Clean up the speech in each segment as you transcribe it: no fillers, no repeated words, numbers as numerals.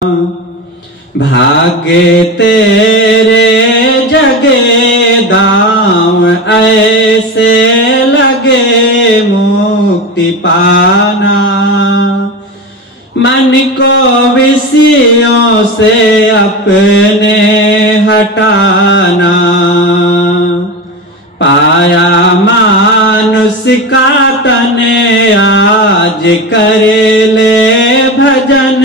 भाग्य तेरे जगे दाम ऐसे लगे मुक्ति पाना। मन को विषयों से अपने हटाना। पाया मानुष का तन आज करे ले भजन।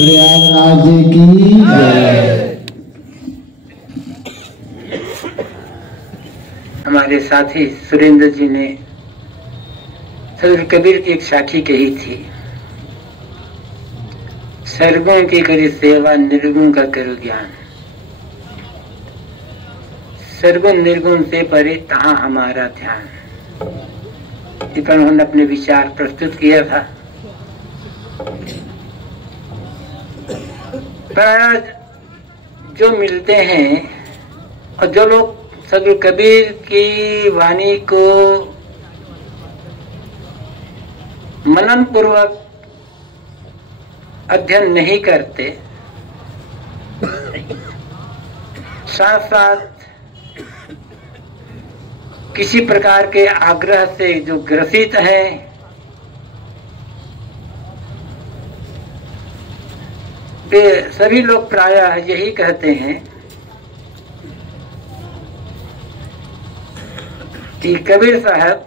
प्रयागराज की जय। हमारे साथी सुरेंद्र जी ने सदगुरु कबीर की एक साखी कही थी, सर्वों की करी सेवा निर्गुण का करो ज्ञान। सर्वगुण निर्गुण से परे तहाँ हमारा ध्यान। इस पर उन्होंने अपने विचार प्रस्तुत किया था। पर जो मिलते हैं और जो लोग सदगुरु कबीर की वाणी को मनन पूर्वक अध्ययन नहीं करते, साथ साथ किसी प्रकार के आग्रह से जो ग्रसित हैं, वे सभी लोग प्रायः यही कहते हैं कि कबीर साहब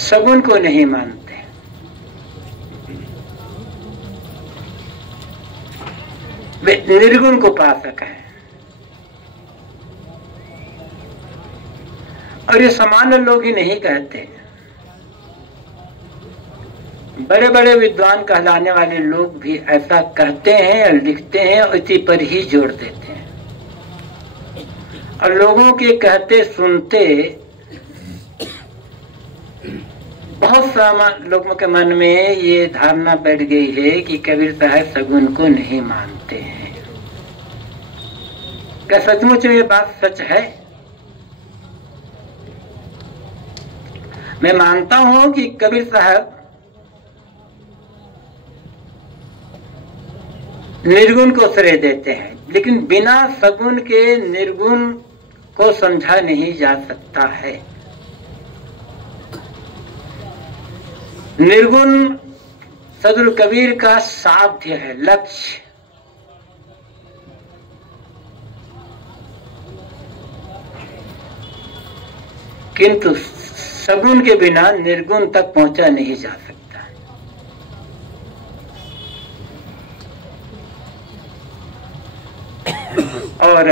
सगुन को नहीं मानते, वे निर्गुण को उपासक हैं। और ये सामान्य लोग ही नहीं कहते, बड़े बड़े विद्वान कहलाने वाले लोग भी ऐसा कहते हैं और लिखते हैं और इसी पर ही जोड़ देते हैं। और लोगों के कहते सुनते बहुत सारे लोगों के मन में ये धारणा बैठ गई है कि कबीर साहब सगुन को नहीं मानते हैं। क्या सचमुच ये बात सच है? मैं मानता हूं कि कबीर साहब निर्गुण को श्रेय देते हैं, लेकिन बिना सगुण के निर्गुण को समझा नहीं जा सकता है। निर्गुण सदगुरु कबीर का साध्य है, लक्ष्य। किंतु सगुण के बिना निर्गुण तक पहुंचा नहीं जा सकता। और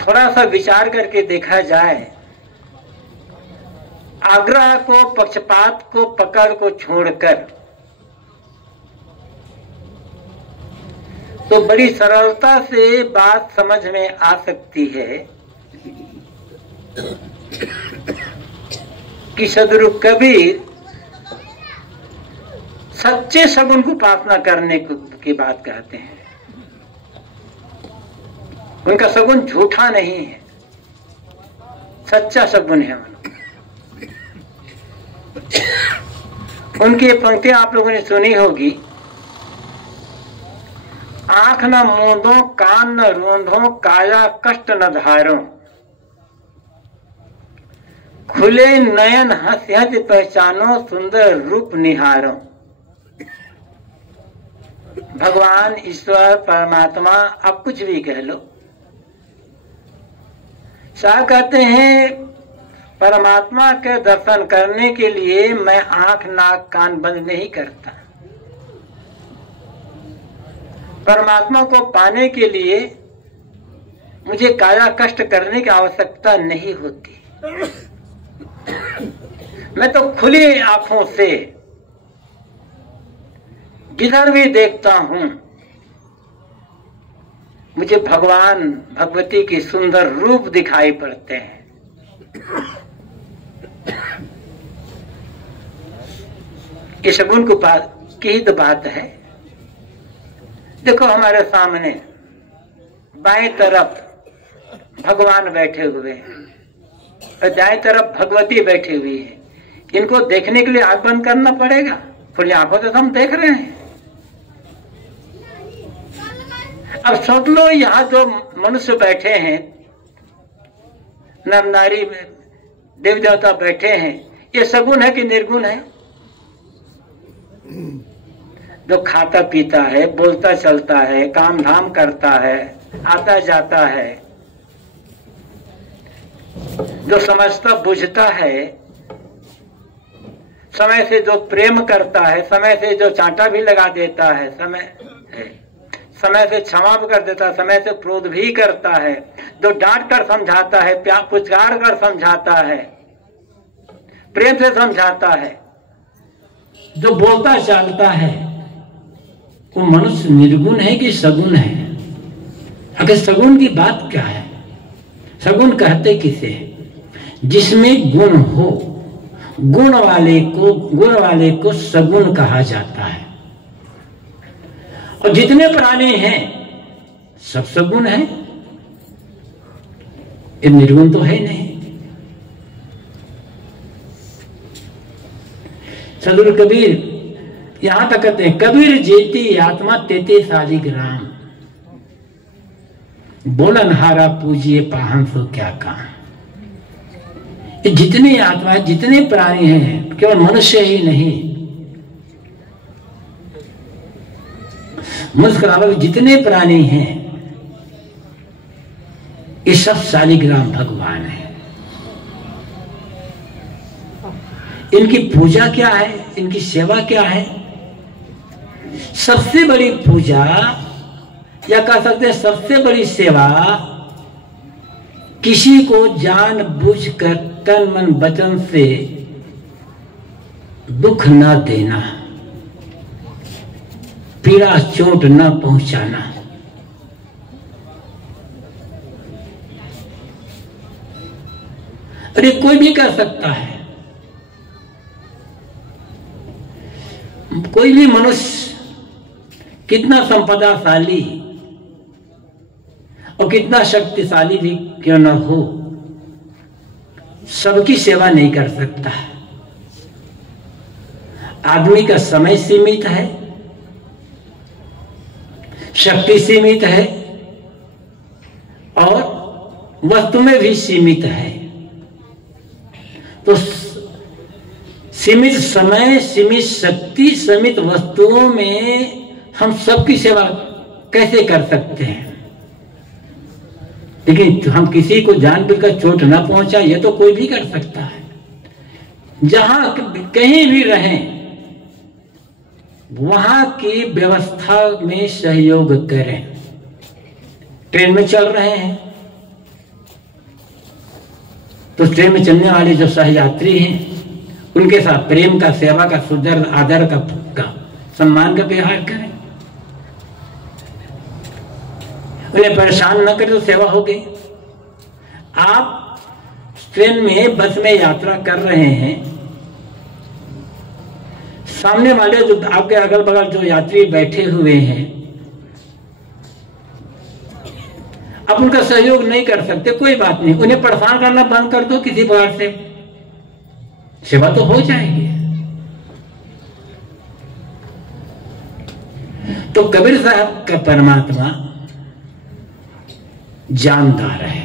थोड़ा सा विचार करके देखा जाए, आग्रह को, पक्षपात को, पकड़ को छोड़कर तो बड़ी सरलता से बात समझ में आ सकती है कि सदगुरु कबीर सच्चे सगुन को उपासना करने की बात कहते हैं। उनका सगुन झूठा नहीं है, सच्चा सगुन है। उनकी पंक्ति आप लोगों ने सुनी होगी, आंख न मूंदो, कान न रूंधो, काया कष्ट न धारो, खुले नयन हंस हंस पहचानो, सुंदर रूप निहारो। भगवान, ईश्वर, परमात्मा, आप कुछ भी कह लो, शाह कहते हैं परमात्मा के दर्शन करने के लिए मैं आंख नाक कान बंद नहीं करता। परमात्मा को पाने के लिए मुझे काया कष्ट करने की आवश्यकता नहीं होती। मैं तो खुली आंखों से जिधर भी देखता हूं, मुझे भगवान भगवती की सुंदर रूप दिखाई पड़ते हैं। ये सगुन की ही तो बात है। देखो हमारे सामने बाएं तरफ भगवान बैठे हुए हैं और दाएं तरफ भगवती बैठी हुई है। इनको देखने के लिए आंख बंद करना पड़ेगा, खुली आंखों से हम देख रहे हैं। अब सोच लो, यहाँ जो मनुष्य बैठे हैं, नर नारी देव देवता बैठे हैं, ये सगुण है कि निर्गुण है? जो खाता पीता है, बोलता चलता है, काम धाम करता है, आता जाता है, जो समझता बुझता है, समय से जो प्रेम करता है, समय से जो चांटा भी लगा देता है, समय से क्षमा भी कर देता है, समय से क्रोध भी करता है, जो डांट कर समझाता है, पुचकार कर समझाता है, प्रेम से समझाता है, जो बोलता चालता है, वो मनुष्य निर्गुण है कि सगुण है? अगर सगुण की बात क्या है? सगुण कहते किसे? जिसमें गुण हो, गुण वाले को सगुण कहा जाता है। और जितने प्राणी हैं सब सगुण है, ये निर्गुण तो है नहीं। सदगुरु कबीर यहां तक कहते हैं, कबीर जेती आत्मा तेते सालिग्राम, बोलनहारा पूजिए पाहन सो क्या काम। ये जितनी आत्मा है, जितने प्राणी हैं, केवल मनुष्य ही नहीं, मनुष्य के अलावा जितने प्राणी हैं, ये सब सालिग्राम भगवान है। इनकी पूजा क्या है, इनकी सेवा क्या है? सबसे बड़ी पूजा, या कह सकते हैं सबसे बड़ी सेवा, किसी को जान बुझ कर तन मन वचन से दुख न देना, पीड़ा चोट न पहुंचाना। अरे कोई भी कर सकता है, कोई भी मनुष्य कितना संपदाशाली और कितना शक्तिशाली भी क्यों न हो, सबकी सेवा नहीं कर सकता। आदमी का समय सीमित है, शक्ति सीमित है, और वस्तु में भी सीमित है। तो सीमित समय, सीमित शक्ति, सीमित वस्तुओं में हम सबकी सेवा कैसे कर सकते हैं? लेकिन हम किसी को जानबूझकर चोट न पहुंचा, ये तो कोई भी कर सकता है। जहां कहीं भी रहें, वहां की व्यवस्था में सहयोग करें। ट्रेन में चल रहे हैं तो ट्रेन में चलने वाले जो सहयात्री हैं, उनके साथ प्रेम का, सेवा का, सुंदर आदर का, सम्मान का व्यवहार करें। उन्हें परेशान न करें तो सेवा हो गई। आप ट्रेन में, बस में यात्रा कर रहे हैं, सामने वाले जो आपके अगल बगल जो यात्री बैठे हुए हैं, आप उनका सहयोग नहीं कर सकते, कोई बात नहीं, उन्हें परेशान करना बंद कर दो, किसी प्रकार से सेवा तो हो जाएगी। तो कबीर साहब का परमात्मा जानदार है,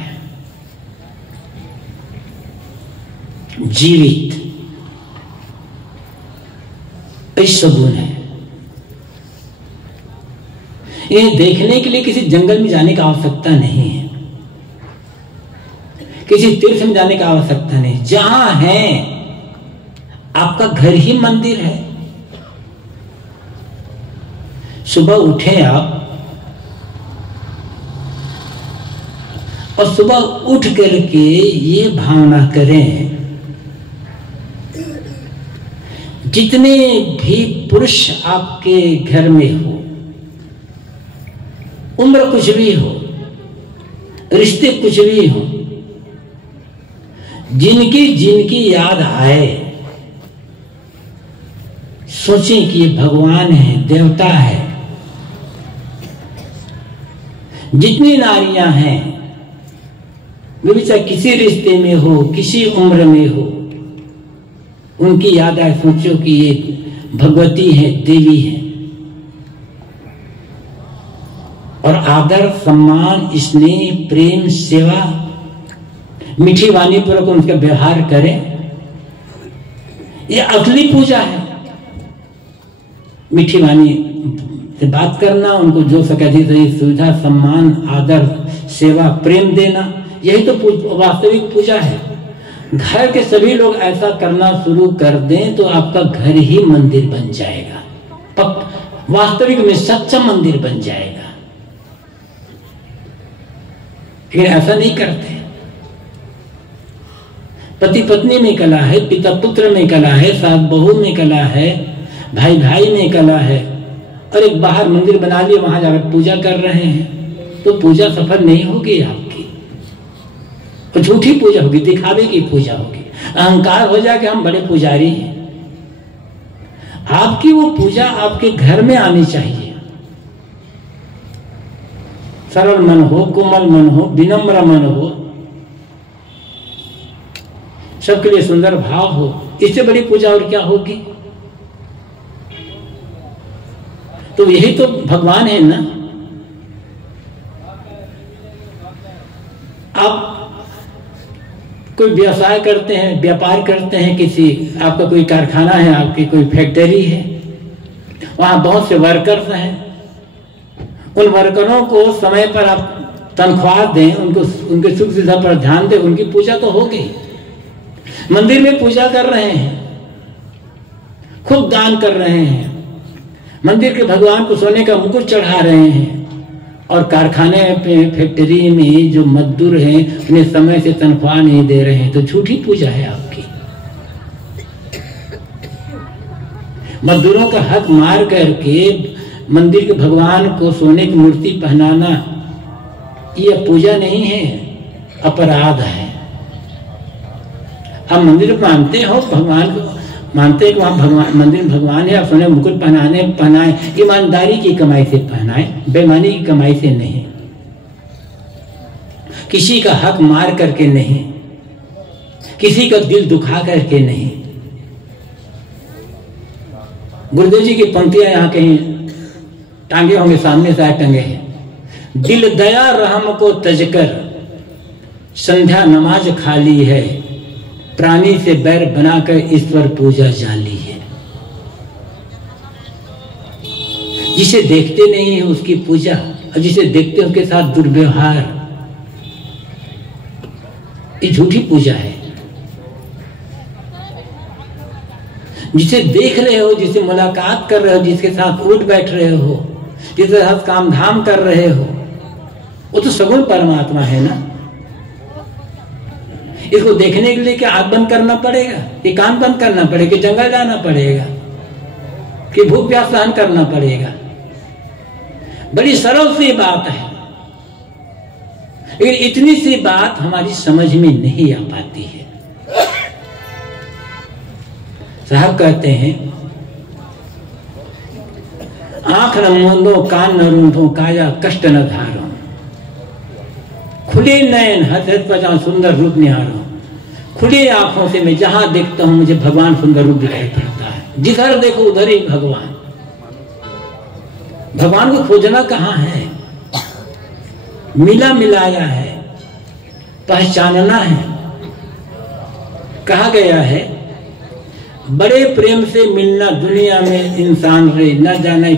जीवित, सगुण है। इन्हें देखने के लिए किसी जंगल में जाने की आवश्यकता नहीं है, किसी तीर्थ में जाने की आवश्यकता नहीं। जहां है, आपका घर ही मंदिर है। सुबह उठे आप, और सुबह उठ करके ये भावना करें, जितने भी पुरुष आपके घर में हो, उम्र कुछ भी हो, रिश्ते कुछ भी हो, जिनकी जिनकी याद आए, सोचें कि ये भगवान है, देवता है। जितनी नारियां हैं, वे भी चाहे किसी रिश्ते में हो, किसी उम्र में हो, उनकी याद आए, सोचो कि ये भगवती है, देवी है, और आदर, सम्मान, स्नेह, प्रेम, सेवा, मीठी वाणी पूर्वक उनका व्यवहार करें, ये असली पूजा है। मीठी वाणी से बात करना, उनको जो सके सुविधा, सम्मान, आदर, सेवा, प्रेम देना, यही तो वास्तविक पूजा है। घर के सभी लोग ऐसा करना शुरू कर दें तो आपका घर ही मंदिर बन जाएगा, वास्तविक में सच्चा मंदिर बन जाएगा। लेकिन ऐसा नहीं करते। पति पत्नी में कला है, पिता पुत्र में कला है, सास बहू में कला है, भाई भाई में कला है, और एक बाहर मंदिर बना लिए वहां जाकर पूजा कर रहे हैं, तो पूजा सफल नहीं होगी आपकी, तो झूठी पूजा होगी, दिखावे की पूजा होगी, अहंकार हो जाए कि हम बड़े पुजारी हैं। आपकी वो पूजा आपके घर में आनी चाहिए। सरल मन हो, कोमल मन हो, विनम्र मन हो, सबके लिए सुंदर भाव हो, इससे बड़ी पूजा और क्या होगी। तो यही तो भगवान है ना। आप कोई व्यवसाय करते हैं, व्यापार करते हैं, किसी आपका कोई कारखाना है, आपकी कोई फैक्ट्री है, वहां बहुत से वर्कर्स हैं, उन वर्करों को समय पर आप तनख्वाह दें, उनको उनके सुख सुविधा पर ध्यान दें, उनकी पूजा तो होगी। मंदिर में पूजा कर रहे हैं, खूब दान कर रहे हैं, मंदिर के भगवान को सोने का मुकुट चढ़ा रहे हैं, और कारखाने पे फैक्ट्री में जो मजदूर हैं उन्हें समय से तनख्वाह नहीं दे रहे हैं, तो झूठी पूजा है आपकी। मजदूरों का हक मार करके मंदिर के भगवान को सोने की मूर्ति पहनाना ये पूजा नहीं है, अपराध है। आप मंदिर मानते हो, भगवान को मानते हैं कि वहाँ भगवान मंदिर भगवान है, आप सोने मुकुट पहनाए, ईमानदारी की कमाई से पहनाए, बेईमानी की कमाई से नहीं, किसी का हक मार करके नहीं, किसी का दिल दुखा करके नहीं। गुरुदेव जी की पंक्तियां यहाँ कहीं टांगे होंगे, सामने से टंगे हैं। दिल दया रहम को तजकर संध्या नमाज खाली है, प्राणी से बैर बनाकर ईश्वर पूजा जाली है। जिसे देखते नहीं है उसकी पूजा, और जिसे देखते हैं उसके साथ दुर्व्यवहार, ये झूठी पूजा है। जिसे देख रहे हो, जिसे मुलाकात कर रहे हो, जिसके साथ उठ बैठ रहे हो, जिसके साथ काम धाम कर रहे हो, वो तो सगुण परमात्मा है ना। इसको देखने के लिए क्या आंख बंद करना पड़ेगा, कि कान बंद करना पड़ेगा, कि जंगल जाना पड़ेगा, कि भूख प्यास सहन करना पड़ेगा। बड़ी सरल सी बात है, लेकिन इतनी सी बात हमारी समझ में नहीं आ पाती है। साहब कहते हैं, आंख न मूंदो, कान न रूंधो, काया कष्ट न धारो, खुले नयन हसरत पजाओ, सुंदर रूप निहारो। खुली आंखों से मैं जहां देखता हूं मुझे भगवान सुंदर रूप दिखाई पड़ता है। जिधर देखो उधर ही भगवान। भगवान को खोजना कहां है, मिला मिलाया है, पहचानना है। कहा गया है, बड़े प्रेम से मिलना दुनिया में इंसान रे, न जाने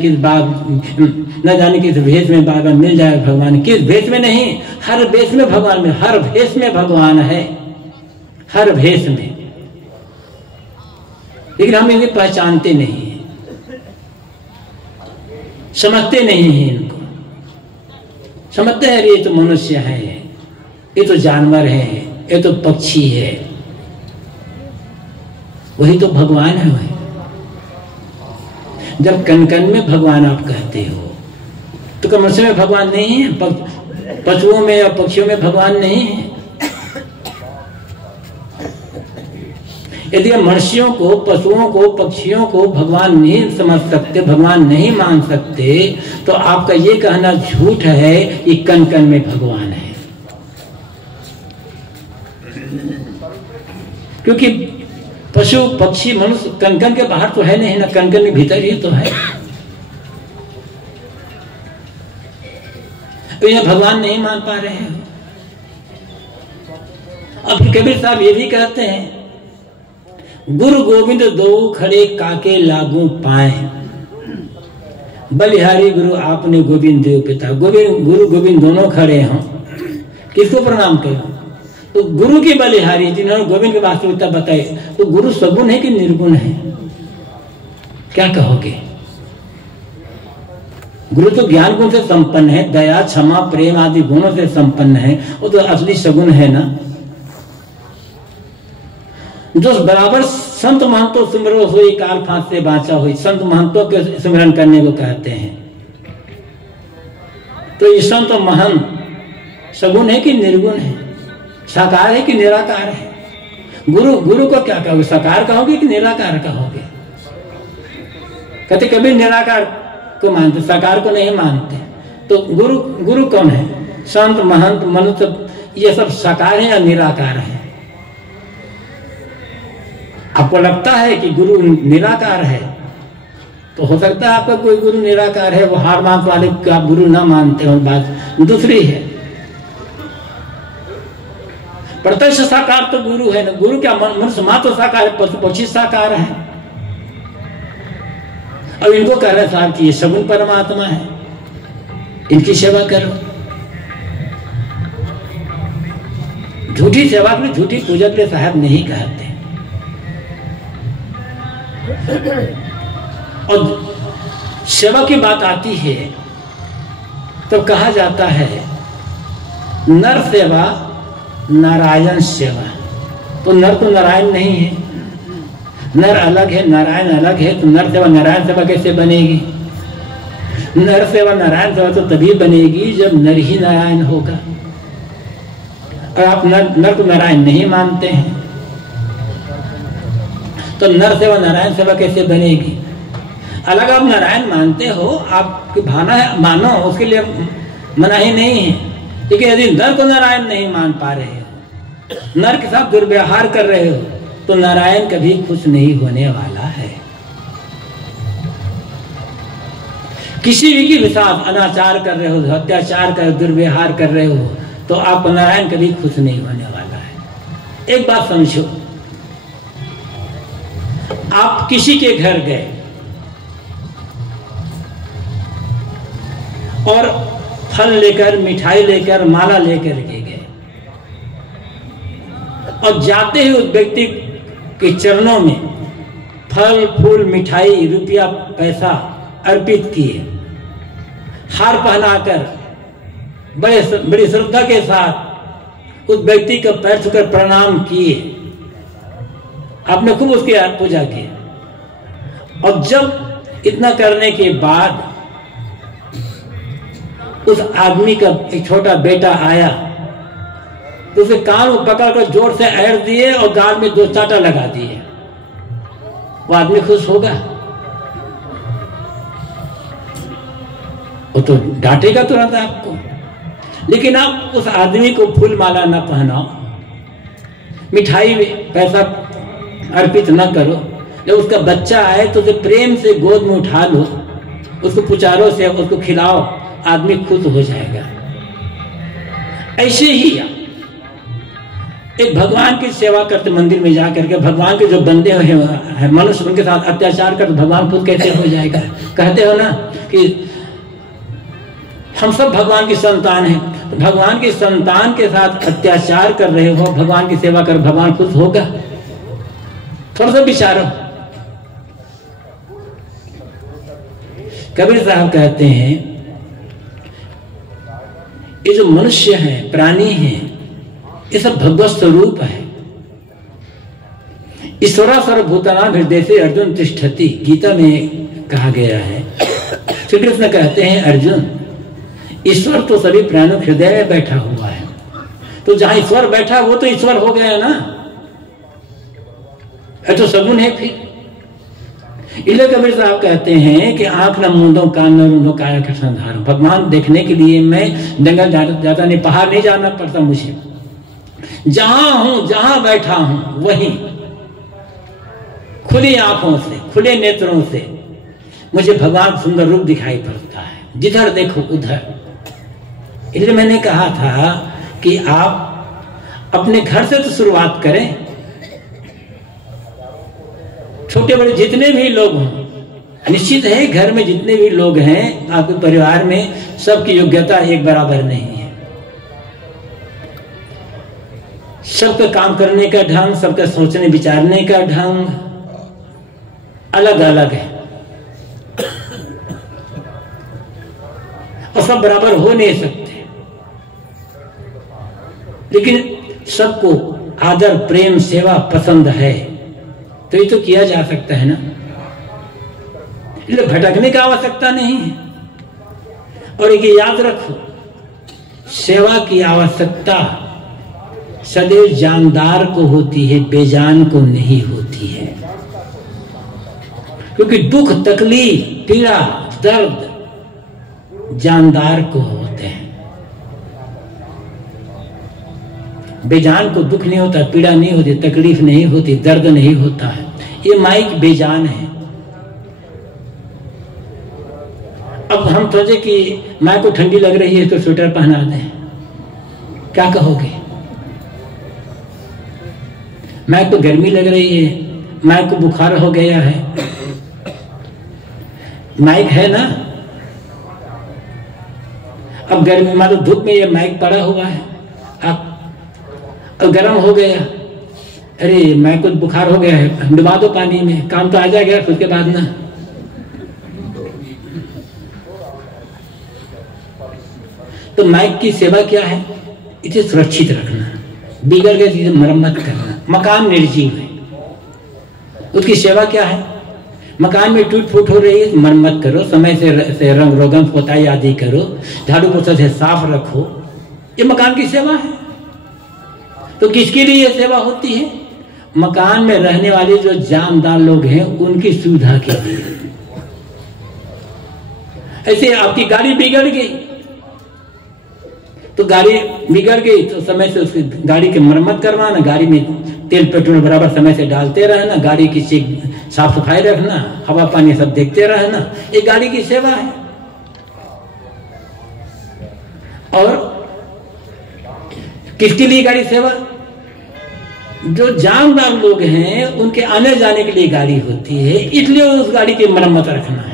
किस भेष में बाबा मिल जाए भगवान। किस भेष में नहीं, हर भेष में भगवान में, हर भेष में भगवान है, हर भेष में। लेकिन हम इन्हें पहचानते नहीं हैं, समझते नहीं हैं इनको। समझते हैं ये तो मनुष्य है, ये तो जानवर है, ये तो पक्षी है, वही तो भगवान है। वही जब कन कन में भगवान आप कहते हो, तो क्या मनुष्य में भगवान नहीं है, पशुओं में या पक्षियों में भगवान नहीं है? यदि मनुष्यों को, पशुओं को, पक्षियों को भगवान नहीं समझ सकते, भगवान नहीं मान सकते, तो आपका ये कहना झूठ है कि कन कन में भगवान है। क्योंकि पशु पक्षी मनुष्य कनकन के बाहर तो है नहीं ना, कनकन के भीतर ही तो है। तो यह भगवान नहीं मान पा रहे हैं। अब कबीर साहब ये भी कहते हैं, गुरु गोविंद दो खड़े काके लागू पाए, बलिहारी गुरु आपने गोविंद देव पिता। गोविंद गुरु गोविंद दोनों खड़े हों, किसको प्रणाम करो? तो गुरु की बलिहारी जिन्होंने गोविंद की वास्तविकता बताई, तो गुरु सगुण है कि निर्गुण है? क्या कहोगे? गुरु तो ज्ञान गुण से संपन्न है, दया क्षमा प्रेम आदि गुणों से संपन्न है, वो तो असली सगुण है ना। जो बराबर संत महंतो सिमरो हुई काल फांस से बाँचा हुई, संत महंतों के सिमरन करने को कहते हैं। तो ये संत महंत सगुण है कि निर्गुण है? साकार है कि निराकार है? गुरु को क्या कहोगे? साकार कहोगे कि निराकार कहोगे? कहते कभी निराकार को मानते, साकार को नहीं मानते। तो गुरु कौन है? संत महंत मनुष्य ये सब साकार है या निराकार है? आपको लगता है कि गुरु निराकार है, तो हो सकता है आपका कोई गुरु निराकार है, वो हार मात वाले का गुरु ना मानते हो, बात दूसरी है। प्रत्यक्ष साकार तो गुरु है ना। गुरु क्या मनुष्य मात्र साकार है, पशु पक्षी साकार है। अब इनको कह रहे साहब कि ये सगुण परमात्मा है, इनकी सेवा करो। झूठी सेवा के लिए, झूठी पूजा के लिए साहब नहीं कहते। और सेवा की बात आती है तो कहा जाता है नर सेवा नारायण सेवा। तो नर तो नारायण नहीं है, नर अलग है नारायण अलग है। तो नर सेवा नारायण सेवा कैसे बनेगी? नर सेवा नारायण सेवा तो तभी बनेगी जब नर ही नारायण होगा। और आप नर को नारायण नहीं मानते हैं, तो नर सेवा नारायण सेवा कैसे बनेगी? अलग आप नारायण मानते हो, आपकी भावना है, मानो, उसके लिए मना ही नहीं है। लेकिन यदि नर को नारायण नहीं मान पा रहे हो, नर के साथ दुर्व्यवहार कर रहे हो, तो नारायण कभी खुश नहीं होने वाला है। किसी भी के साथ अनाचार कर रहे हो, अत्याचार कर, दुर्व्यवहार कर रहे हो, तो आप नारायण कभी खुश नहीं होने वाला है। एक बात समझो, आप किसी के घर गए और फल लेकर, मिठाई लेकर, माला लेकर के गए, और जाते ही उस व्यक्ति के चरणों में फल फूल मिठाई रुपया पैसा अर्पित किए, हार पहनाकर बड़ी श्रद्धा के साथ उस व्यक्ति का पैर छूकर प्रणाम किए, आपने खूब उसकी पूजा की। और जब इतना करने के बाद उस आदमी का एक छोटा बेटा आया, तो उसे कान को पकड़कर जोर से ऐड़ दिए और गाल में 2 चांटा लगा दिए, वो आदमी खुश होगा? वो तो डांटेगा तुरंत आपको। लेकिन आप उस आदमी को फूल माला न पहनाओ, मिठाई में पैसा अर्पित न करो, जब उसका बच्चा आए तो उसे प्रेम से गोद में उठा लो, उसको पुचारो से उसको खिलाओ, आदमी खुश हो जाएगा। ऐसे ही एक भगवान की सेवा करते मंदिर में जाकर के, भगवान के जो बंदे हैं मनुष्य, उनके साथ अत्याचार कर, भगवान खुद कैसे हो जाएगा? कहते हो ना कि हम सब भगवान की संतान हैं, तो भगवान की संतान के साथ अत्याचार कर रहे हो, भगवान की सेवा कर, भगवान खुश होगा? थोड़ा सा विचारो। कबीर साहब कहते हैं ये जो मनुष्य है, प्राणी है, ये सब भगवत स्वरूप है। ईश्वरा सर्वभूतानां हृदय से अर्जुन तिष्ठति, गीता में कहा गया है। श्री कृष्ण कहते हैं अर्जुन, ईश्वर तो सभी प्राणियों के हृदय में बैठा हुआ है। तो जहां ईश्वर बैठा वो तो ईश्वर हो गया ना, है तो सगुण है। फिर इसलिए कबीर साहब कहते हैं कि आंख न मूंदो, कान न रूंदो, काया का संधार। भगवान देखने के लिए मैं जंगल जाता नहीं, पहाड़ नहीं जाना पड़ता मुझे, जहां हूं, जहां बैठा हूं वहीं खुली आंखों से, खुले नेत्रों से मुझे भगवान सुंदर रूप दिखाई पड़ता है, जिधर देखो उधर। इसलिए मैंने कहा था कि आप अपने घर से तो शुरुआत करें। छोटे बड़े जितने भी लोग हों, निश्चित है घर में जितने भी लोग हैं आपके परिवार में, सबकी योग्यता एक बराबर नहीं है। सबका काम करने का ढंग, सबका सोचने विचारने का ढंग अलग अलग है और सब बराबर हो नहीं सकते। लेकिन सबको आदर, प्रेम, सेवा पसंद है तो ये तो किया जा सकता है ना। इसलिए भटकने की आवश्यकता नहीं है। और एक याद रखो, सेवा की आवश्यकता सदैव जानदार को होती है, बेजान को नहीं होती है। क्योंकि दुख, तकलीफ, पीड़ा, दर्द जानदार को होते हैं। बेजान को दुख नहीं होता, पीड़ा नहीं होती, तकलीफ नहीं होती, दर्द नहीं होता है। ये माइक बेजान है। अब हम सोचे कि माँ को ठंडी लग रही है तो स्वेटर पहना दें, क्या कहोगे? माँ को गर्मी लग रही है, माँ को बुखार हो गया है, माइक है ना। अब गर्मी, मतलब धूप में ये माइक पड़ा हुआ है, आप अब गर्म हो गया, अरे माइक को बुखार हो गया है, डुबा दो पानी में, काम तो आ जाएगा उसके बाद ना। तो माइक की सेवा क्या है? इसे सुरक्षित रखना, बिगड़ गए चीजें मरम्मत करना। मकान निर्जीव है, उसकी सेवा क्या है? मकान में टूट फूट हो रही है, मरम्मत करो, समय से रंग रोगन पोताई आदि करो, झाड़ू पोछा से साफ रखो, ये मकान की सेवा है। तो किसके लिए यह सेवा होती है? मकान में रहने वाले जो जानदार लोग हैं उनकी सुविधा के लिए। ऐसे आपकी गाड़ी बिगड़ गई तो गाड़ी बिगड़ गई तो समय से उसकी गाड़ी की मरम्मत करवाना, गाड़ी में तेल पेट्रोल बराबर समय से डालते रहना, गाड़ी की साफ सफाई रखना, हवा पानी सब देखते रहना, ये गाड़ी की सेवा है। और किसके लिए गाड़ी सेवा? जो जानदार लोग हैं उनके आने जाने के लिए गाड़ी होती है, इसलिए उस गाड़ी की मरम्मत रखना है।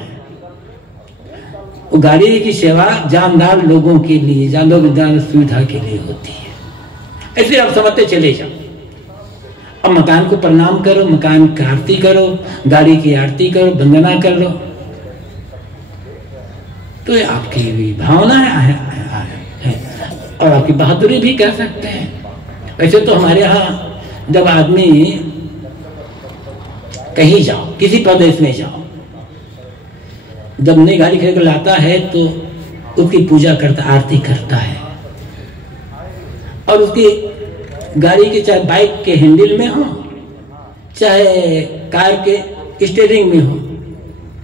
वो गाड़ी की सेवा जानदार लोगों के लिए, जानदार सुविधा के लिए होती है। ऐसे आप समझते चले जाओ। अब मकान को प्रणाम करो, मकान की आरती करो, गाड़ी की आरती करो, वंदना कर लो, तो ये आपकी भी भावना है और आपकी बहादुरी भी कह सकते हैं। वैसे तो हमारे यहाँ जब आदमी कहीं जाओ, किसी प्रदेश में जाओ, जब नई गाड़ी खरीद कर लाता है तो उसकी पूजा करता, आरती करता है, और उसकी गाड़ी के चाहे बाइक के हैंडल में हो, चाहे कार के स्टीयरिंग में हो,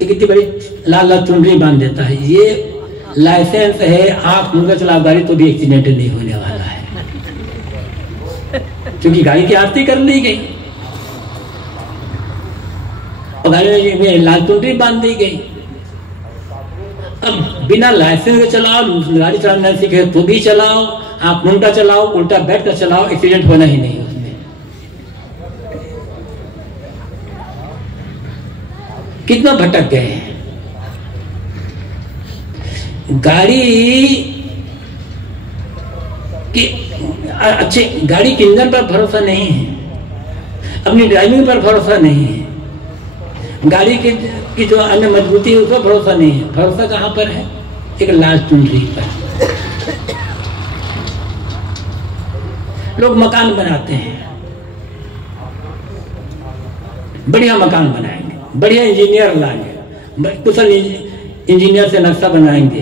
एक इतनी बड़ी लाल लाल चुनरी बांध देता है। ये लाइसेंस है, आंख मूंद कर चलाओ गाड़ी तो भी एक्सीडेंट नहीं होने वाला है, क्योंकि गाड़ी की आरती कर ली गई और गाड़ी में लाल चुनरी बांध दी गई। अब बिना लाइसेंस के चलाओ, गाड़ी चलाना नहीं सीखे तो भी चलाओ, आप उल्टा चलाओ, उल्टा बैठ कर चलाओ, एक्सीडेंट होना ही नहीं उसमें। कितना भटक गए हैं। गाड़ी की अच्छे, गाड़ी के इंजन पर भरोसा नहीं है, अपनी ड्राइविंग पर भरोसा नहीं है, गाड़ी की जो अन्य मजबूती है उस पर भरोसा नहीं है। भरोसा कहाँ पर है? एक लाल चुनरी पर। लोग मकान बनाते हैं, बढ़िया मकान बनाएंगे, बढ़िया इंजीनियर लाएंगे, कुशल इंजीनियर से नक्शा बनाएंगे,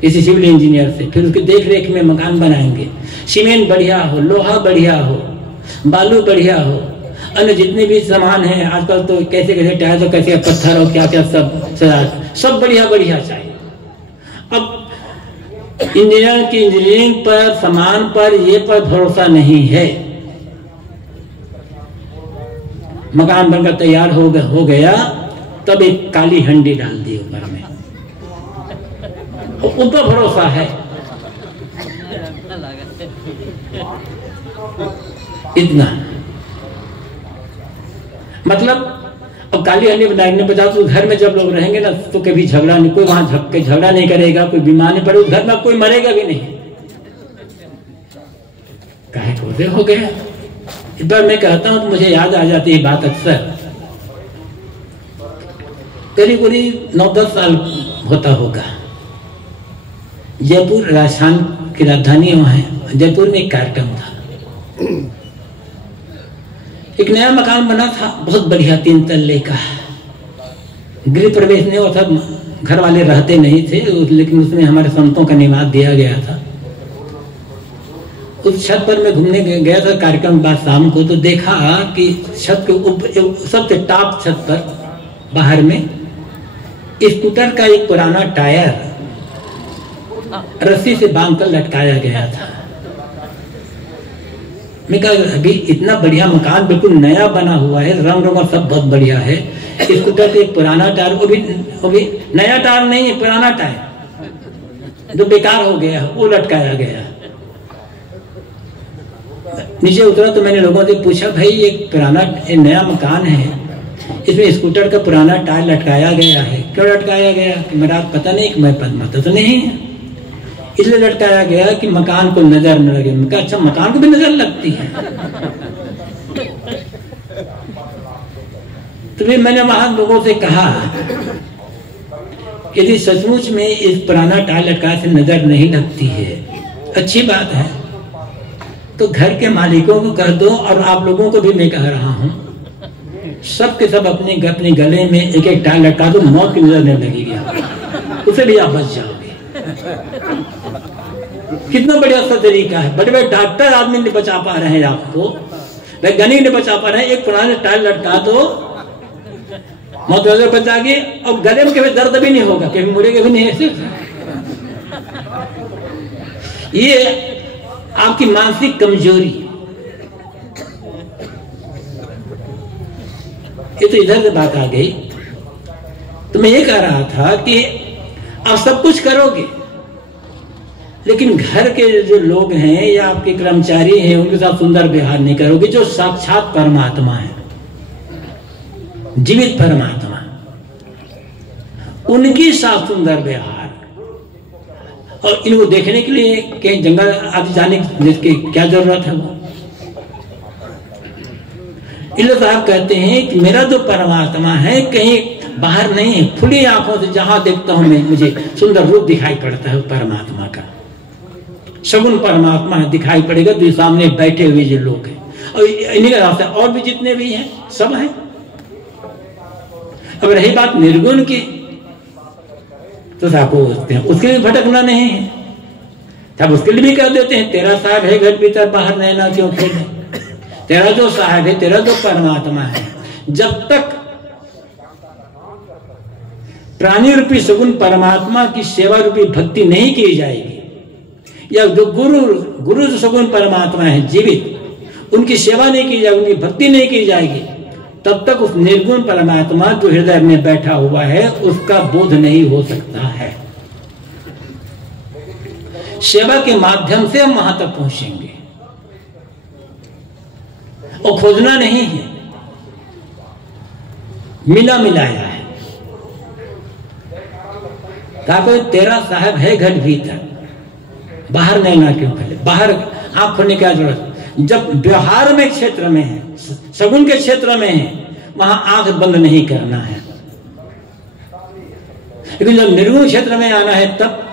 किसी सिविल इंजीनियर से, फिर उसकी देख रेख में मकान बनाएंगे। सीमेंट बढ़िया हो, लोहा बढ़िया हो, बालू बढ़िया हो, अन्य जितने भी सामान हैं आजकल तो कैसे कैसे टायर, तो कैसे पत्थर और क्या क्या सब बढ़िया बढ़िया चाहिए। अब इंजीनियर की इंजीनियरिंग पर, सामान पर, ये पर भरोसा नहीं है। मकान बनकर तैयार हो गया, तब एक काली हंडी डाल दी ऊपर में, ऊपर भरोसा है इतना। मतलब अब काली हंडी बनाने बता तो घर में जब लोग रहेंगे ना तो कभी झगड़ा नहीं, कोई वहां झगड़ा नहीं करेगा, कोई बीमार नहीं पड़े, घर में कोई मरेगा भी नहीं। काहे खोदे हो गया। इस बार मैं कहता हूं तो मुझे याद आ जाती है बात अक्सर, करीब 9-10 साल होता होगा, जयपुर राजस्थान की राजधानी वहां है, जयपुर में एक कार्यक्रम था, एक नया मकान बना था, बहुत बढ़िया 3 तल्ले का, गृह प्रवेश नहीं हुआ था, घर वाले रहते नहीं थे, लेकिन उसमें हमारे संतों का निवास दिया गया था। उस छत पर मैं घूमने गया था कार्यक्रम बाद शाम को, तो देखा कि छत के ऊपर सबसे टॉप छत पर बाहर में स्कूटर का एक पुराना टायर रस्सी से बांधकर लटकाया गया था। मैं कहा अभी इतना बढ़िया मकान बिल्कुल नया बना हुआ है, रंग रंग सब बहुत बढ़िया है, स्कूटर का एक पुराना टायर, वो भी नया टायर नहीं है, पुराना टायर जो बेकार हो गया वो लटकाया गया। नीचे उतरा तो मैंने लोगों से पूछा, भाई एक पुराना नया मकान है, इसमें स्कूटर का पुराना टायर लटकाया गया है, क्यों लटकाया गया? कि मेरा पता नहीं, कि मैं पता तो नहीं है, इसलिए लटकाया गया कि मकान को नजर न लगे। मैं कहा अच्छा मकान को भी नजर लगती है? तो फिर मैंने वहां लोगों से कहा यदि सचमुच में इस पुराना टायर लटकाने से नजर नहीं लगती है, अच्छी बात है, तो घर के मालिकों को कह दो, और आप लोगों को भी मैं कह रहा हूं, सब के सब अपने गले में एक एक टायर लटका दो, मौत की नजर नहीं लगेगी, उसे भी आप बच जाओगे। कितना बढ़िया सा तरीका है। बड़े बड़े डॉक्टर आदमी नहीं बचा पा रहे हैं आपको, वैज्ञानिक नहीं बचा पा रहे हैं, एक पुराने टायर लटका दो, मौत की नजर बच जाएगी, और गले में कभी दर्द भी नहीं होगा, कभी मुड़ेगा भी नहीं ऐसे। ये आपकी मानसिक कमजोरी, ये तो इधर से बात आ गई। तो मैं ये कह रहा था कि आप सब कुछ करोगे, लेकिन घर के जो लोग हैं या आपके कर्मचारी हैं उनके साथ सुंदर व्यवहार नहीं करोगे, जो साक्षात परमात्मा है, जीवित परमात्मा, उनके साथ सुंदर व्यवहार। और इनको देखने के लिए कहीं जंगल आदि जाने की क्या जरूरत है? वो इल्ला साहब कहते हैं कि मेरा जो परमात्मा है कहीं बाहर नहीं है, खुली आंखों से जहां देखता हूं मैं, मुझे सुंदर रूप दिखाई पड़ता है परमात्मा का, सगुन परमात्मा दिखाई पड़ेगा। तो सामने बैठे हुए जो लोग हैं, और इन्हीं का रास्ता और भी जितने भी हैं सब हैं। अब रही बात निर्गुण की, तो साहब उसके लिए भटकना नहीं है, तब उसके लिए भी कह देते हैं तेरा साहब है घर भीतर बाहर नैना क्यों खेले, तेरा जो साहब है, तेरा जो परमात्मा है, जब तक प्राणी रूपी सगुण परमात्मा की सेवा रूपी भक्ति नहीं की जाएगी, या जो गुरु जो सगुण परमात्मा है जीवित, उनकी सेवा नहीं की जाएगी, उनकी भक्ति नहीं की जाएगी, तब तक उस निर्गुण परमात्मा जो हृदय में बैठा हुआ है उसका बोध नहीं हो सकता है। सेवा के माध्यम से हम वहां तक पहुंचेंगे, और खोजना नहीं है, मिला मिलाया है। कहा कोई तेरा साहब है घर भीतर, बाहर नैना क्यों खेले, बाहर आंख खोलने की जरूरत। जब व्यवहार में क्षेत्र में है, सगुन के क्षेत्र में है, वहां आंख बंद नहीं करना है, लेकिन जब निर्गुण क्षेत्र में आना है तब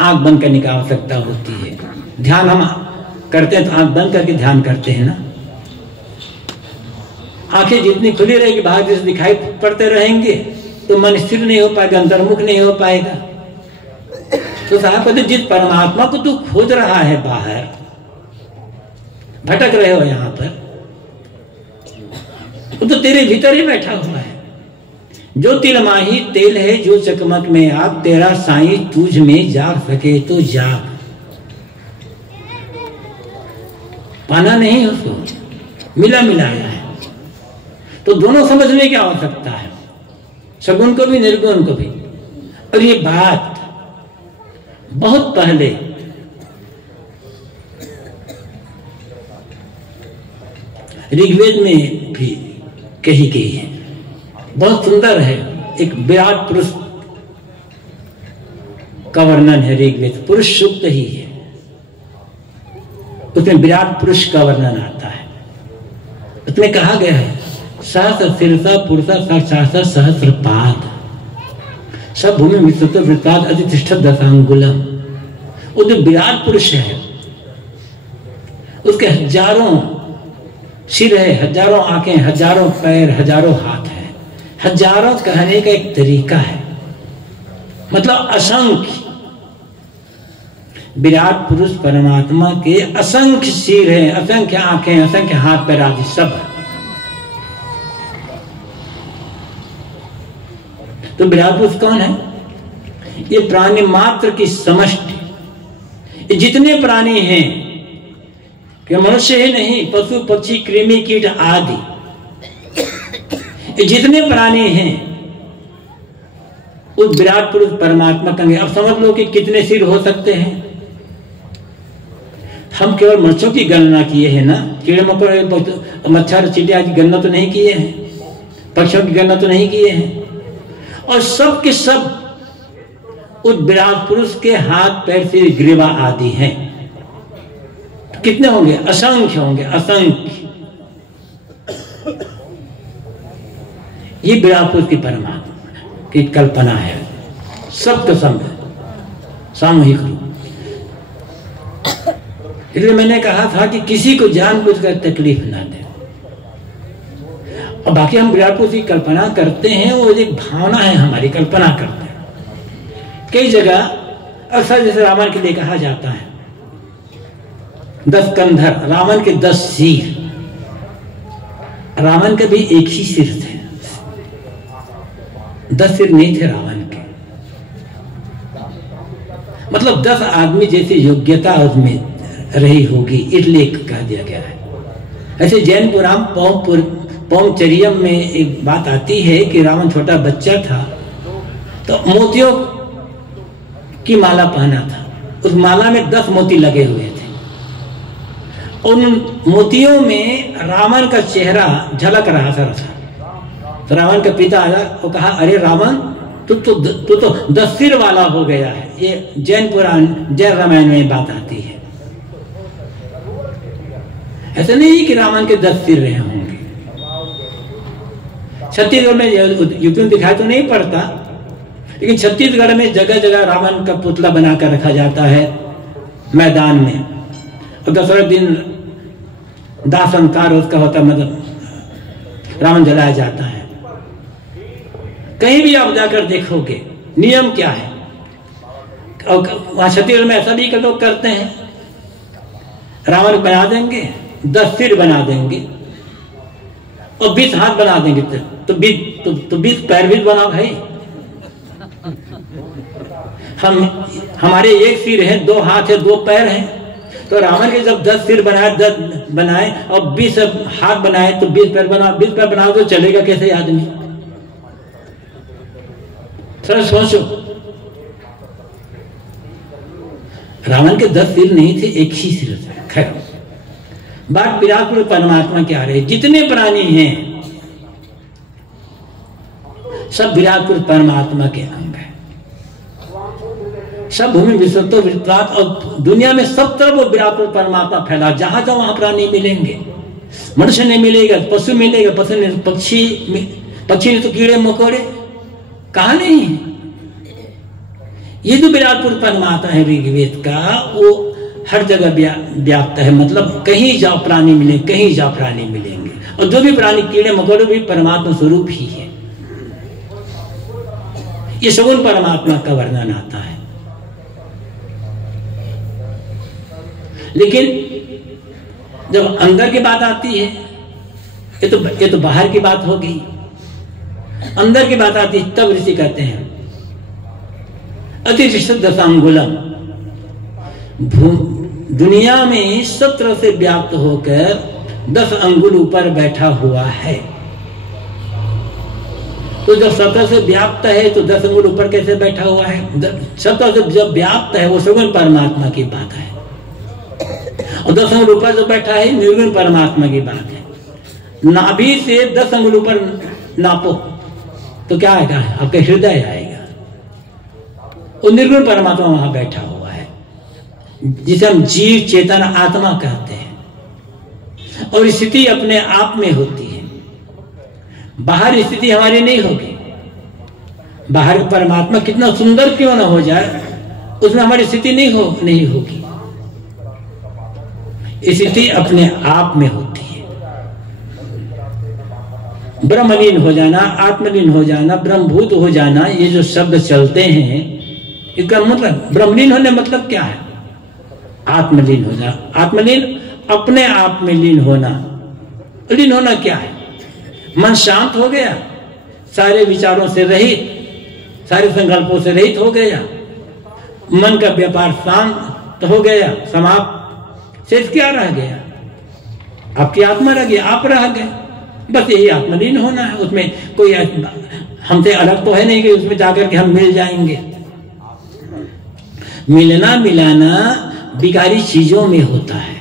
आंख बंद करने की आवश्यकता होती है। ध्यान हम करते हैं तो आंख बंद करके ध्यान करते हैं ना, आंखें जितनी खुली रहेगी बाहर जैसे दिखाई पड़ते रहेंगे तो मन स्थिर नहीं हो पाएगा, अंतर्मुख नहीं हो पाएगा। तो साहब कहते जिस परमात्मा को तू खोज रहा है, बाहर भटक रहे हो यहां पर, वो तो तेरे भीतर ही बैठा हुआ है। जो तिलमाही तेल है जो चकमक में आग, तेरा साईं तुझ में जाग सके तो जाग। पाना नहीं उसको, मिला मिलाया है। तो दोनों समझने की आवश्यकता है, सगुण को भी निर्गुण को भी। और ये बात बहुत पहले ऋग्वेद में भी कही गई है, बहुत सुंदर है। एक विराट पुरुष का वर्णन है ऋग्वेद, पुरुष सूक्त ही है, उसमें विराट पुरुष का वर्णन आता है। उसमें कहा गया है सहस्र शीर्षा पुरुषा साक्षात सहस्र पाद सब भूमि विस्तृत वृत्ताद अधितिष्ठ दशांगुलम। वो जो विराट पुरुष है उसके हजारों सिर है, हजारों आंखें, हजारों पैर, हजारों हाथ है। हजारों कहने का एक तरीका है, मतलब असंख्य। विराट पुरुष परमात्मा के असंख्य सिर है, असंख्य आंखें, असंख्य हाथ पैर आदि सब है। तो विराट पुरुष कौन है? ये प्राणी मात्र की समष्टि। ये जितने प्राणी हैं कि मनुष्य ही नहीं, पशु पक्षी कृमि कीट आदि, ये जितने प्राणी हैं उस विराट पुरुष परमात्मा का। अब समझ लो कि कितने सिर हो सकते हैं। हम केवल मनुष्यों की गणना किए हैं ना, कीड़े मकोड़े मच्छर चिड़िया की गणना तो नहीं किए हैं, पक्षियों की गणना तो नहीं किए हैं। और सब के सब उस विराट पुरुष के हाथ पैर सिर ग्रीवा आदि हैं। तो कितने होंगे? असंख्य होंगे, असंख्य। ये विराट पुरुष की परमात्मा की कल्पना है, सबके संग सामूहिक रूप। इसलिए मैंने कहा था कि किसी को जानबूझकर तकलीफ ना दे। और बाकी हम विराट पुरुष की कल्पना करते हैं, वो एक भावना है हमारी, कल्पना करते हैं। कई जगह अक्सर जैसे रावण के लिए कहा जाता है 10 कंधर, रावण के 10 सिर। रावण के भी एक ही सिर थे, 10 सिर नहीं थे रावण के। मतलब 10 आदमी जैसी योग्यता उसमें रही होगी, इसलिए कह दिया गया है। ऐसे जैन पुराण पौमचरियम में एक बात आती है कि रावण छोटा बच्चा था तो मोतियों की माला पहना था। उस माला में 10 मोती लगे हुए थे। उन मोतियों में रावण का चेहरा झलक रहा था। तो रावण का पिता आया, वो कहा, अरे रावण, तू तो 10 सिर वाला हो गया है। ये जैन पुराण, जैन रामायण में बात आती है। ऐसा नहीं कि रावण के 10 सिर रहे होंगे। छत्तीसगढ़ में यूपी में दिखाई तो नहीं पड़ता, लेकिन छत्तीसगढ़ में जगह जगह रावण का पुतला बनाकर रखा जाता है मैदान में। और 10वें दिन दाह संस्कार उसका होता, मतलब रावण जलाया जाता है। कहीं भी आप जाकर देखोगे नियम क्या है। और वहां छत्तीसगढ़ में ऐसा भी लोग करते हैं, रावण बना देंगे, 10 सिर बना देंगे और 20 हाथ बना देंगे। तो 20 पैर भी बनाओ भाई। हमारे एक सिर है, 2 हाथ है, 2 पैर है। तो रावण के जब 10 सिर बनाए, 10 बनाए और 20 हाथ बनाए तो 20 पैर बनाओ। 20 पैर बनाओ तो चलेगा कैसे आदमी? सर सोचो, रावण के 10 सिर नहीं थे, एक ही सिर था। खैर, बात विराट पुरुष परमात्मा की आ रही है। जितने प्राणी हैं सब विराट पुरुष परमात्मा के अंग है। सब भूमि विस्तृत वृत्तात्, और दुनिया में सब तरफ वो विराट पुरुष परमात्मा फैला। जहां जाओ वहां प्राणी मिलेंगे। मनुष्य नहीं मिलेगा, पशु मिलेगा, पशु नहीं, पक्षी नहीं तो कीड़े मकोड़े कहा नहीं है। ये जो विराट पुरुष परमात्मा है ऋग्वेद का, वो हर जगह व्याप्त है। मतलब कहीं जाओ प्राणी मिलेंगे, कहीं जाओ प्राणी मिलेंगे। और जो भी प्राणी कीड़े मकोड़े भी परमात्मा स्वरूप ही है। ये सगुण परमात्मा का वर्णन आता है। लेकिन जब अंदर की बात आती है, ये तो बाहर की बात हो गई। अंदर की बात आती है, तब ऋषि कहते हैं अतिरिक्त दशांगुलम, दुनिया में सब तरह से व्याप्त होकर 10 अंगुल ऊपर बैठा हुआ है। तो जब सतह से व्याप्त है तो 10 अंगुल ऊपर कैसे बैठा हुआ है? सतह से जब व्याप्त है वो सगुण परमात्मा की बात है, और 10 अंगुल ऊपर जो बैठा है निर्गुण परमात्मा की बात है। नाभि से 10 अंगुल ऊपर नापो तो क्या आएगा? आपके हृदय आएगा। वो निर्गुण परमात्मा वहां बैठा हुआ है, जिसे हम जीव चेतन आत्मा कहते हैं। और स्थिति अपने आप में होती है, बाहर स्थिति हमारी नहीं होगी। बाहर परमात्मा कितना सुंदर क्यों ना हो जाए, उसमें हमारी स्थिति नहीं होगी। स्थिति अपने आप में होती है। ब्रह्मलीन हो जाना, आत्मलीन हो जाना, ब्रह्मभूत हो जाना, ये जो शब्द चलते हैं, इसका मतलब ब्रह्मलीन होने मतलब क्या है? आत्मलीन हो जाना। आत्मलीन अपने आप में लीन होना। लीन होना क्या है? मन शांत हो गया, सारे विचारों से रहित, सारे संकल्पों से रहित हो गया, मन का व्यापार शांत हो गया, समाप्त। शेष क्या रह गया? आपकी आत्मा रह गई, आप रह गए। बस यही आत्मलीन होना है। उसमें कोई हमसे अलग तो है नहीं कि उसमें जाकर के हम मिल जाएंगे। मिलना मिलाना विकारी चीजों में होता है।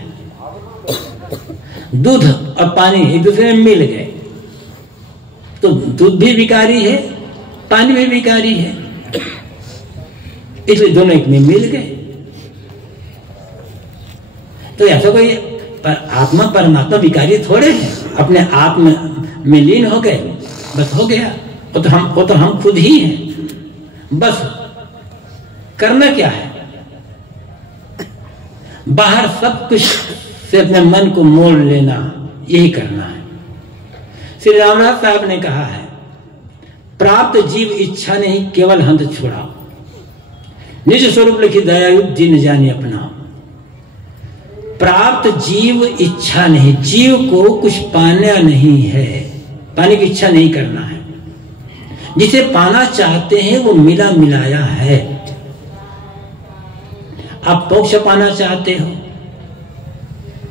दूध और पानी एक दूसरे में मिल गए तो दूध भी विकारी है, पानी भी विकारी है, इसलिए दोनों एक में मिल गए। तो ऐसा कोई आत्मा परमात्मा विकारी थोड़े है, अपने आप में लीन हो गए, बस हो गया। वो तो हम खुद ही हैं। बस करना क्या है? बाहर सब कुछ से अपने मन को मोड़ लेना, यही करना है। श्री रामदास साहब ने कहा है, प्राप्त जीव इच्छा नहीं केवल हंत छुड़ाओ, निज स्वरूप लिखी दयायुक्त जिन जाने अपना। प्राप्त जीव इच्छा नहीं, जीव को कुछ पाना नहीं है, पाने की इच्छा नहीं करना है। जिसे पाना चाहते हैं वो मिला मिलाया है। आप मोक्ष पाना चाहते हो,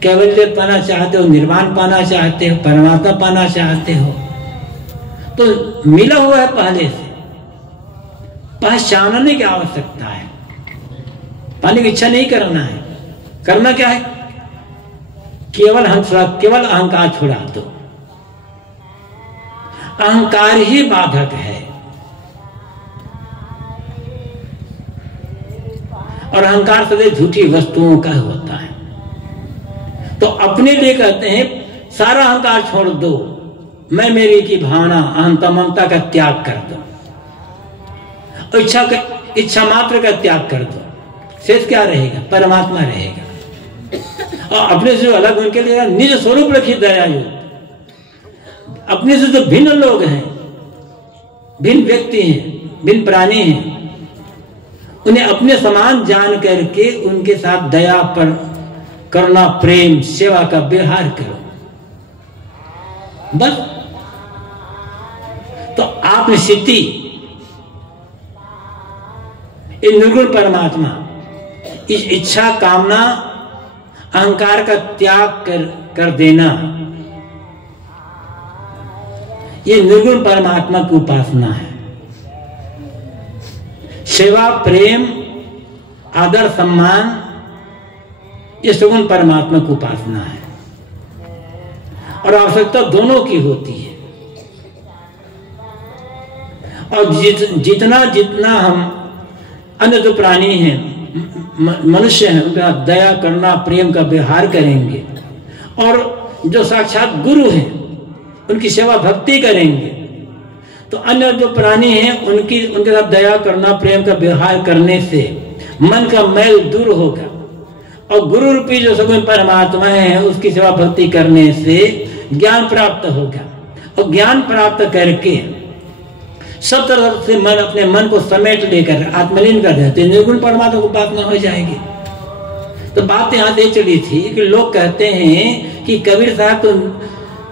कैवल्य पाना चाहते हो, निर्वाण पाना चाहते हो, परमात्मा पाना चाहते हो, तो मिला हुआ है पहले से, पहचानने की आवश्यकता है। पाने की इच्छा नहीं करना है। करना क्या है? केवल अहंकार छुड़ा दो। अहंकार ही बाधक है, और अहंकार सदैव झूठी वस्तुओं का होता है। तो अपने लिए कहते हैं सारा अहंकार छोड़ दो, मैं मेरी की भावना अहंता ममता का त्याग कर दो, इच्छा मात्र का त्याग कर दो। शेष क्या रहेगा? परमात्मा रहेगा। और अपने से जो अलग उनके लिए निज स्वरूप रखी दयायुक्त। अपने से जो भिन्न लोग हैं, भिन्न व्यक्ति हैं, भिन्न प्राणी हैं, उन्हें अपने समान जान करके उनके साथ दया पर करना, प्रेम सेवा का व्यवहार करो, बस। तो आपने स्थिति निर्गुण परमात्मा, इस इच्छा कामना अहंकार का त्याग कर देना, ये निर्गुण परमात्मा की उपासना है। सेवा प्रेम आदर सम्मान, ये सगुण परमात्मा की उपासना है। और आवश्यकता दोनों की होती है। और जितना जितना हम अन्य जो प्राणी हैं, मनुष्य हैं, उनका दया करना, प्रेम का व्यवहार करेंगे, और जो साक्षात गुरु हैं उनकी सेवा भक्ति करेंगे, तो अन्य जो प्राणी हैं उनके साथ दया करना, प्रेम का व्यवहार करने से मन का मैल दूर होगा। और गुरु रूपी जो सगुण परमात्मा है उसकी सेवा भक्ति करने से ज्ञान प्राप्त होगा। और ज्ञान प्राप्त करके सब तरफ से मन अपने मन को समेट लेकर आत्मलीन कर देते, निर्गुण परमात्मा को उपासना हो जाएगी। तो बात यहाँ से चली थी कि लोग कहते हैं कि कबीर साहब तो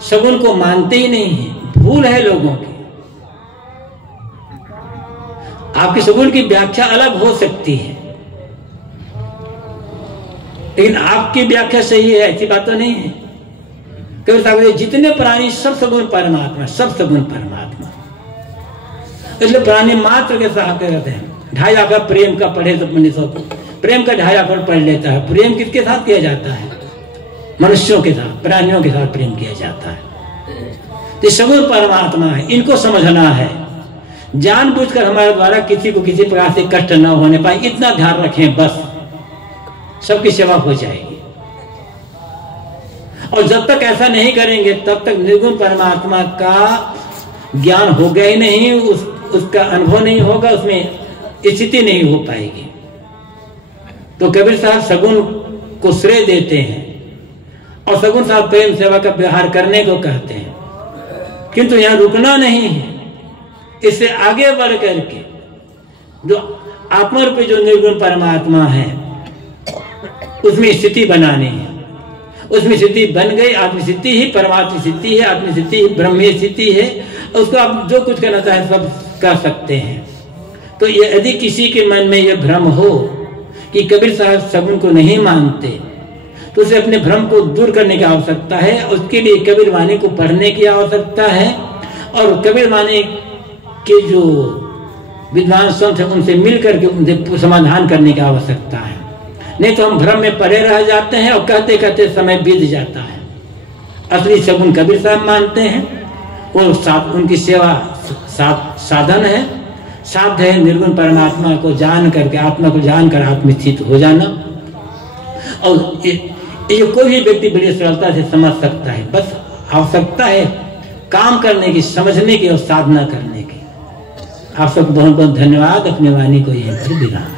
सगुण को मानते ही नहीं है। भूल है लोगों की। आपकी सगुण की व्याख्या अलग हो सकती है, लेकिन आपकी व्याख्या सही है, ऐसी बात तो नहीं है। कबीर साहब जितने प्राणी सब सगुण परमात्मा, सब सगुण परमात्मा। इसलिए प्राणी मात्र के साथ करते हैं। 2.5 अक्षर प्रेम का पढ़े तो मनुष्य प्रेम का 2.5 अक्षर पढ़ लेता है। प्रेम किसके साथ किया जाता है? मनुष्यों के साथ, प्राणियों के साथ प्रेम किया जाता है। तो सगुण परमात्मा है, इनको समझना है। जानबूझकर हमारे द्वारा किसी को किसी प्रकार से कष्ट न होने पाए, इतना ध्यान रखें, बस सबकी सेवा हो जाएगी। और जब तक ऐसा नहीं करेंगे तब तक निर्गुण परमात्मा का ज्ञान होगा ही नहीं, उसका अनुभव नहीं होगा, उसमें स्थिति नहीं हो पाएगी। तो कबीर साहब सगुण को श्रेय देते हैं और सगुण साहब प्रेम सेवा का व्यवहार करने को कहते हैं, किंतु यहाँ रुकना नहीं है, इससे आगे बढ़ करके जो आत्मा रूपी जो निर्गुण परमात्मा है उसमें स्थिति बनानी है। उसमें स्थिति बन गई, आत्मस्थिति ही परमात्मा स्थिति है, आत्मस्थिति ही ब्रह्म स्थिति है। उसको आप जो कुछ करना चाहे सब कर सकते हैं। तो यदि किसी के मन में यह भ्रम हो कि कबीर साहब सगुण को नहीं मानते, तो उसे अपने भ्रम को दूर करने की आवश्यकता है। उसके लिए कबीर वाणी को पढ़ने की आवश्यकता है और कबीर वाणी के जो विद्वान संत हैं उनसे मिलकर के उनसे समाधान करने की आवश्यकता है। नहीं तो हम भ्रम में पड़े रह जाते हैं और कहते कहते समय बीत जाता है। असली सगुण कबीर साहब मानते हैं, वो उनकी सेवा साधन है, साध्य है निर्गुण परमात्मा को जान करके, आत्मा को जानकर आत्मस्थित हो जाना। और ये कोई भी व्यक्ति बड़ी सरलता से समझ सकता है। बस आवश्यकता है काम करने की, समझने की और साधना करने की। आप सबको बहुत बहुत धन्यवाद। अपने वाणी को यहीं पर विराम।